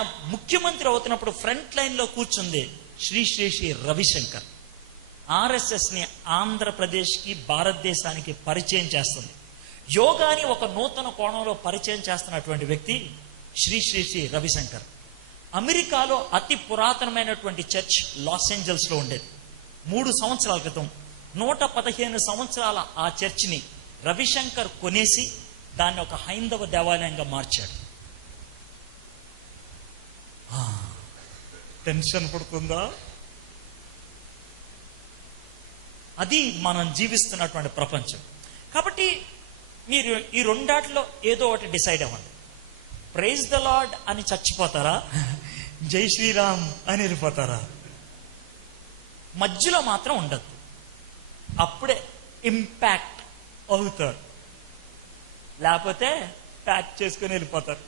ఆయన ముఖ్యమంత్రి అవుతున్నప్పుడు ఫ్రంట్ లైన్లో కూర్చుంది శ్రీ శ్రీ శ్రీ రవిశంకర్. ఆర్ఎస్ఎస్ని ఆంధ్రప్రదేశ్కి, భారతదేశానికి పరిచయం చేస్తుంది. యోగాని ఒక నూతన కోణంలో పరిచయం చేస్తున్నటువంటి వ్యక్తి శ్రీ శ్రీ శ్రీ రవిశంకర్. అమెరికాలో అతి పురాతనమైనటువంటి చర్చ్ లాస్ ఏంజల్స్లో ఉండేది. 3 సంవత్సరాల క్రితం 115 సంవత్సరాల ఆ చర్చిని రవిశంకర్ కొనేసి దాన్ని ఒక హైందవ దేవాలయంగా మార్చాడు. టెన్షన్ పడుతుందా? అది మనం జీవిస్తున్నటువంటి ప్రపంచం. కాబట్టి మీరు ఈ రెండాటిలో ఏదో ఒకటి డిసైడ్ అవ్వండి. ప్రైజ్ ద లార్డ్ అని చచ్చిపోతారా, జై శ్రీరామ్ అని వెళ్ళిపోతారా? మధ్యలో మాత్రం ఉండద్దు. అప్పుడే ఇంపాక్ట్ అవుతారు. లేకపోతే ప్యాక్ చేసుకుని వెళ్ళిపోతారు.